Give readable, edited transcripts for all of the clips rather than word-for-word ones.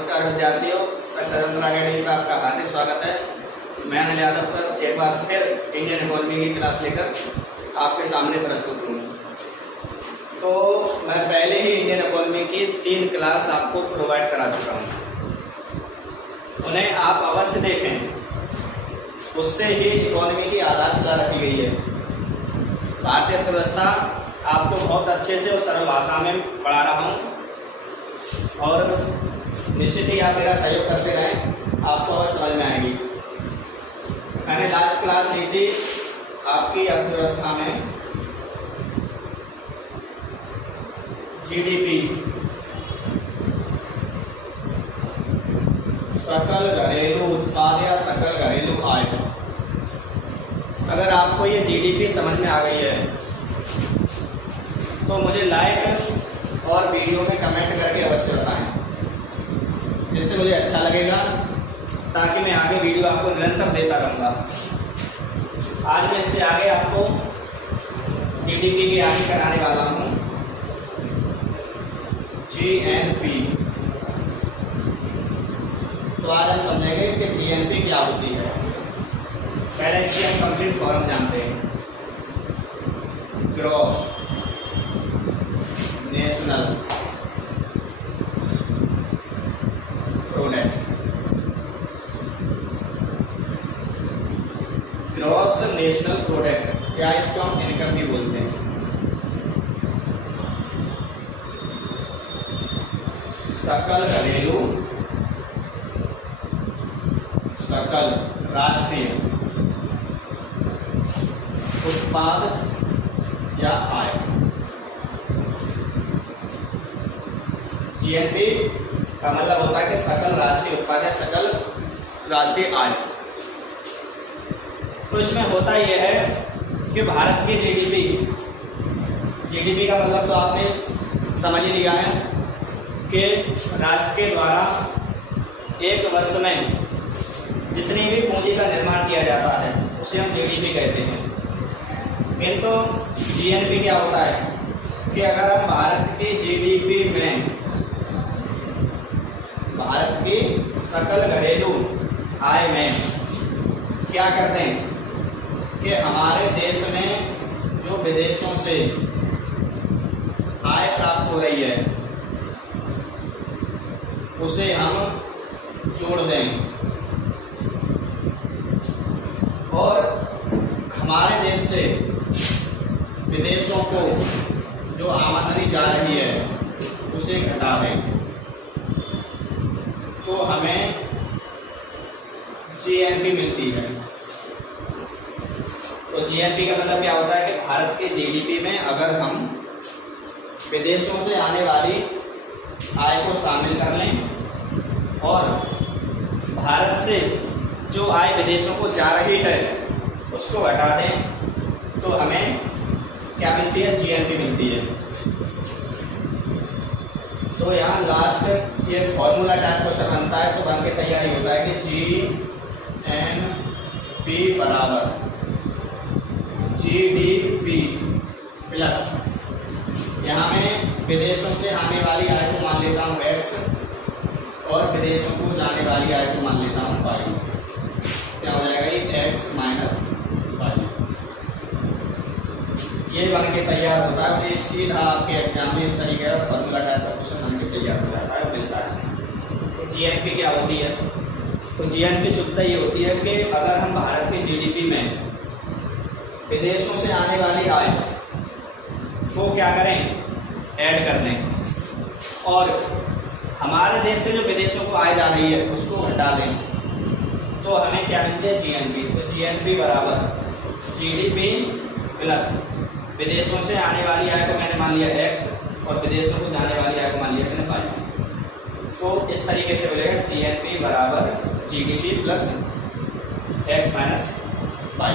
नमस्कार विद्यार्थियों, sir academy का आपका हार्दिक स्वागत है। मैं अनिल यादव सर एक बार फिर इंडियन इकोनॉमी की क्लास लेकर आपके सामने प्रस्तुत हूँ। तो मैं पहले ही इंडियन इकोनॉमी की 3 क्लास आपको प्रोवाइड करा चुका हूँ, उन्हें आप अवश्य देखें। उससे ही इकोनॉमी की आधारशिला रखी गई है। भारतीय अर्थव्यवस्था आपको बहुत अच्छे से और सरल भाषा में पढ़ा रहा हूँ और निश्चित ही आप मेरा सहयोग करते रहें, आपको अवश्य समझ में आएगी। मैंने लास्ट क्लास ली थी आपकी अर्थव्यवस्था में जीडीपी, सकल घरेलू उत्पाद या सकल घरेलू आय। अगर आपको ये जीडीपी समझ में आ गई है तो मुझे लाइक और वीडियो में कमेंट करके अवश्य बताएं, जिससे मुझे अच्छा लगेगा, ताकि मैं आगे वीडियो आपको निरंतर देता रहूँगा। आज मैं इससे आगे आपको जीडीपी की आगे कराने वाला हूँ जीएनपी। तो आज हम समझेंगे कि जीएनपी क्या होती है। पहले इसकी हम कंप्लीट फॉर्म जानते हैं। Gross national product. Gross national product या इसको हम इनकम भी बोलते हैं। सकल घरेलू, सकल राष्ट्रीय उत्पाद या आय। जीएनपी का मतलब होता है कि सकल राष्ट्रीय उत्पाद या सकल राष्ट्रीय आय। तो इसमें होता यह है कि भारत की जीडीपी का मतलब तो आपने समझ ही लिया है कि राष्ट्र के द्वारा एक वर्ष में जितनी भी पूंजी का निर्माण किया जाता है उसे हम जीडीपी कहते हैं। किंतु जीएनपी क्या होता है कि अगर हम भारत की जीडीपी में भारत की सकल घरेलू आय में क्या करते हैं कि हमारे देश में जो विदेशों से आय प्राप्त हो रही है उसे हम जोड़ दें और हमारे देश से विदेशों को जो आमदनी जा रही है उसे घटा दें, तो हमें जीएनपी मिलती है। तो जीएनपी का मतलब क्या होता है कि भारत के जीडीपी में अगर हम विदेशों से आने वाली आय को शामिल कर लें और भारत से जो आय विदेशों को जा रही है उसको हटा दें, तो हमें क्या मिलती है? जीएनपी मिलती है। तो यहाँ लास्ट ये फॉर्मूला टाइप क्वेश्चन बनता है, तो बन के तैयारी होता है कि जीएनपी बराबर जीडीपी प्लस, यहाँ मैं विदेशों से आने वाली आय को मान लेता हूँ x और विदेशों को जाने वाली आय को मान लेता हूँ y। क्या हो जाएगा ये x माइनस y। ये बन के तैयार होता है। तो सीधा आपके एग्जाम में इस तरीके का फॉर्मूला टाइप का क्वेश्चन बन के तैयार हो जाता है, मिलता है। तो जीएनपी क्या होती है? तो जीएनपी शुद्धता ये होती है कि अगर हम भारत की जीडीपी में विदेशों से आने वाली आय को क्या करें? ऐड कर दें और हमारे देश से जो विदेशों को आय जा रही है उसको हटा दें, तो हमें क्या मिलती है? जीएनपी। तो जीएनपी बराबर जीडीपी प्लस विदेशों से आने वाली आय को मैंने मान लिया x और विदेशों को जाने वाली आय को मान लिया मैंने y। तो इस तरीके से मिलेगा जीएनपी बराबर GDP plus x minus y।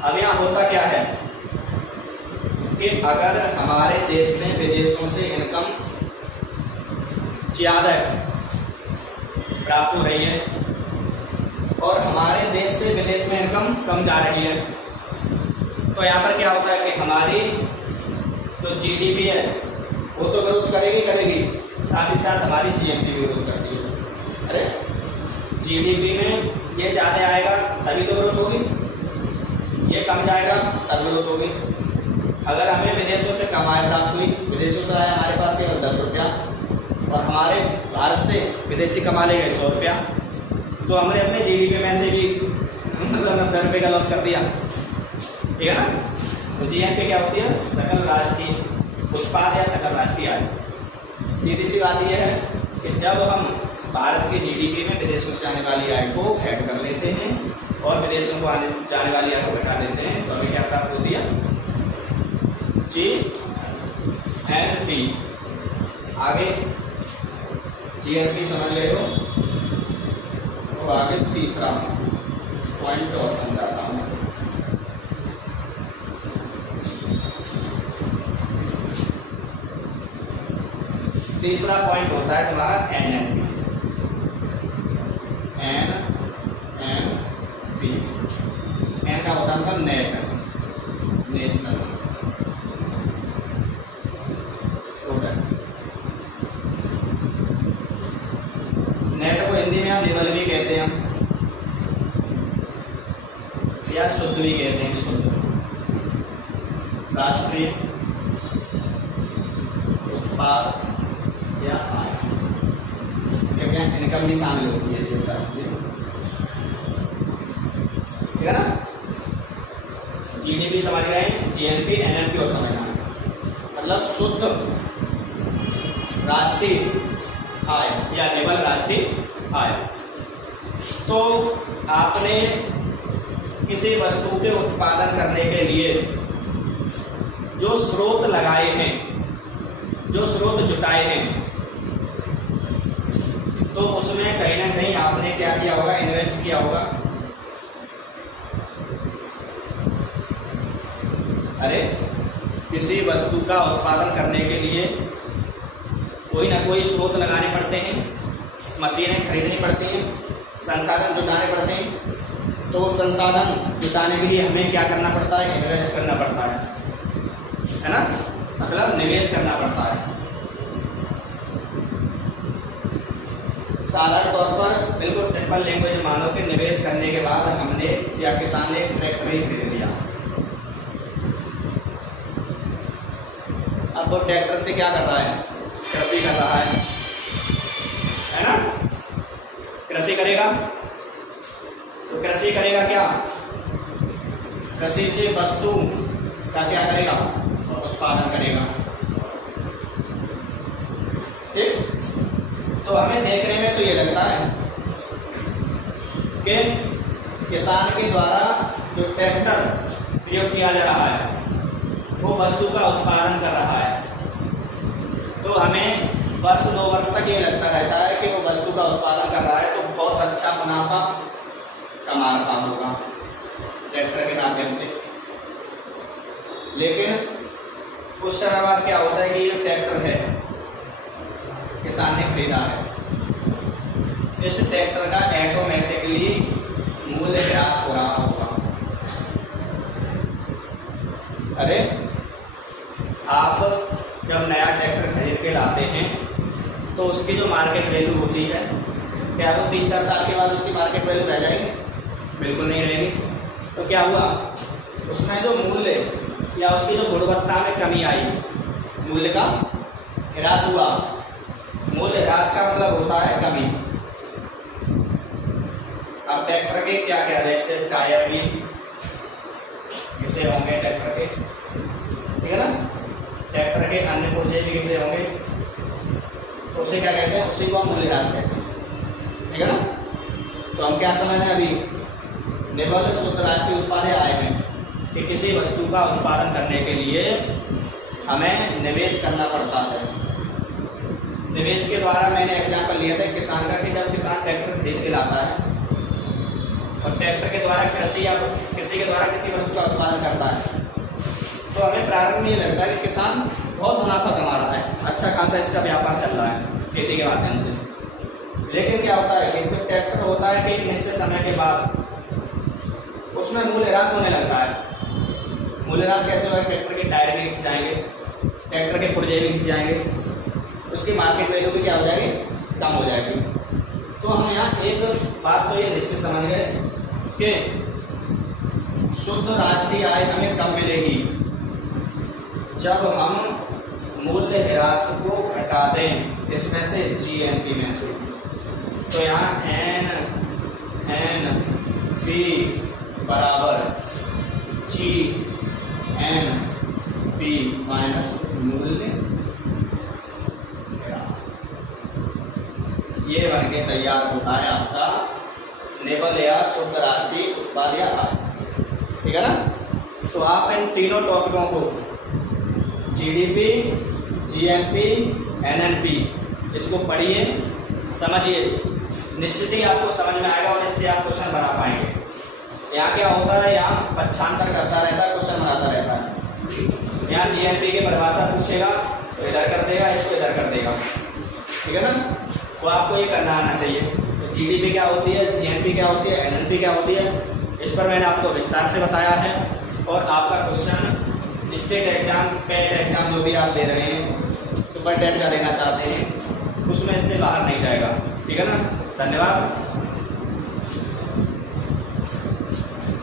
अब यहाँ होता क्या है कि अगर हमारे देश में विदेशों से इनकम ज़्यादा प्राप्त हो रही है और हमारे देश से विदेश में इनकम कम जा रही है, तो यहाँ पर क्या होता है कि हमारी जो जीडीपी है वो तो ग्रोथ करेगी साथ ही साथ हमारी जीएनपी भी ग्रोथ करती है। अरे जीडीपी में ये ज़्यादा आएगा तभी तो ग्रोथ होगी, ये कम जाएगा तब ग्रोथ होगी। अगर हमें विदेशों से कमाई प्राप्त हुई, विदेशों से आया हमारे पास केवल 10 रुपया और हमारे भारत से विदेशी कमा ले गए 100 रुपया, तो हमने अपने जीडीपी में से भी मतलब 90 रुपये का लॉस कर दिया, ठीक है ना। तो जीएनपी क्या होती है? सकल राष्ट्रीय उत्पाद या सकल राष्ट्रीय आय। सीधी सी बात यह है कि जब हम भारत के जीडीपी में विदेशों से आने वाली आय को ऐड कर लेते हैं और विदेशों को आने जाने वाली आय को घटा देते हैं तो हमें क्या प्राप्त होती है? जीएनपी। आगे जीएनपी समझ गए हो तो आगे तीसरा पॉइंट और समझाता हूँ। तीसरा पॉइंट होता है तुम्हारा एनएनपी। एनएनपी एन का होता है मतलब नेट, नेशनल प्रोडक्ट। नेट को हिंदी में हम लेवल भी कहते हैं या शुद्ध भी कहते हैं। शुद्ध राष्ट्रीय उत्पाद या आय, क्योंकि इनकम भी शामिल होती है ये सारी चीज, ठीक है ना। जीडीपी समझ गए, जीएनपी, एनएनपी और समझना मतलब शुद्ध राष्ट्रीय आय या निवल राष्ट्रीय आय। तो आपने किसी वस्तु के उत्पादन करने के लिए जो स्रोत लगाए हैं, जो स्रोत जुटाए हैं, तो उसमें कहीं ना कहीं आपने क्या किया होगा? इन्वेस्ट किया होगा। अरे किसी वस्तु का उत्पादन करने के लिए कोई ना कोई स्रोत लगाने पड़ते हैं, मशीनें खरीदनी पड़ती हैं, संसाधन जुटाने पड़ते हैं। तो वो संसाधन जुटाने के लिए हमें क्या करना पड़ता है? इन्वेस्ट करना पड़ता है ना, मतलब निवेश करना पड़ता है। साधारण तौर पर बिल्कुल सिंपल लैंग्वेज मानो कि निवेश करने के बाद हमने या किसान ने ट्रैक्टर ही खरीद लिया। अब वो ट्रैक्टर से क्या कर रहा है? कृषि कर रहा है ना। कृषि करेगा तो कृषि करेगा क्या? कृषि से वस्तु का क्या करेगा? उत्पादन करेगा, ठीक। तो हमें देखने में तो ये लगता है कि किसान के द्वारा जो ट्रैक्टर प्रयोग किया जा रहा है वो वस्तु का उत्पादन कर रहा है। तो हमें वर्ष 2 वर्ष तक ये लगता रहता है कि वो वस्तु का उत्पादन कर रहा है तो बहुत अच्छा मुनाफा कमा रहा होगा ट्रैक्टर के माध्यम से। लेकिन कुछ समय बाद क्या होता है कि ये ट्रैक्टर है किसान ने खरीदा है, इस ट्रैक्टर का ऑटोमेटिकली मूल्य ह्रास हो रहा होगा। अरे आप जब नया ट्रैक्टर खरीद के लाते हैं तो उसकी जो मार्केट वैल्यू होती है, क्या वो 3-4 साल के बाद उसकी मार्केट वैल्यू रह जाएगी? बिल्कुल नहीं रहेगी। तो क्या हुआ? उसमें जो मूल्य या उसकी जो गुणवत्ता में कमी आई, मूल्य का ह्रास हुआ। मूल्य ह्रास का मतलब होता है कमी। अब ट्रैक्टर के क्या क्या जैसे टायर भी घिसे होंगे ट्रैक्टर के, ठीक है ना। ट्रैक्टर के अन्य पुर्जे भी घिसे होंगे, तो उसे क्या कहते हैं? उसी को हम मूल्य ह्रास कहते हैं, ठीक है ना। तो हम क्या समझ रहे हैं अभी? निवल शुद्ध राष्ट्रीय उत्पाद आय में कि किसी वस्तु का उत्पादन करने के लिए हमें निवेश करना पड़ता है। निवेश के द्वारा मैंने एग्जाम्पल लिया था किसान का कि जब किसान ट्रैक्टर खरीद के लाता है और ट्रैक्टर के द्वारा कृषि या कृषि के द्वारा किसी वस्तु का उत्पादन करता है, तो हमें प्रारंभ में ये लगता है कि किसान बहुत मुनाफा कमा रहा है, अच्छा खासा इसका व्यापार चल रहा है खेती के माध्यम से। लेकिन क्या होता है कि ट्रैक्टर होता है कि एक निश्चित समय के बाद उसमें मूल्य ह्रास होने लगता है। मूल्य ह्रास कैसे होगा? ट्रैक्टर के टायर भी घिस जाएंगे, ट्रैक्टर के पुर्जे भी घिस जाएंगे, उसकी मार्केट वैल्यू भी क्या हो जाएगी, कम हो जाएगी। तो हम यहाँ एक बात तो ये निश्चित समझ गए कि शुद्ध राष्ट्रीय आय हमें कब मिलेगी, जब हम मूल्य ह्रास को घटा दें इसमें से, जीएनपी में से। तो यहाँ एन पी बराबर GNP माइनस मूल्य ह्रास, ये बन के तैयार होता है आपका निवल या शुद्ध राष्ट्रीय उत्पाद या आय। ठीक है ना। तो आप इन तीनों टॉपिकों को जीडीपी, जीएनपी, एनएनपी इसको पढ़िए, समझिए, निश्चित ही आपको समझ में आएगा और इससे आप क्वेश्चन बना पाएंगे। यहाँ क्या होता है, यहाँ पक्षांतर करता रहता है, क्वेश्चन बनाता रहता है। यहाँ जीएनपी की परिभाषा पूछेगा तो इधर कर देगा, इसको इधर कर देगा। ठीक है ना। तो आपको ये करना आना चाहिए। तो जीडीपी क्या होती है, जीएनपी क्या होती है, एनएनपी क्या होती है, इस पर मैंने आपको विस्तार से बताया है। और आपका क्वेश्चन स्टेट एग्जाम, पेट एग्जाम जो भी आप दे रहे हैं, सुपर टेट का देना चाहते हैं, उसमें इससे बाहर नहीं जाएगा। ठीक है ना। धन्यवाद।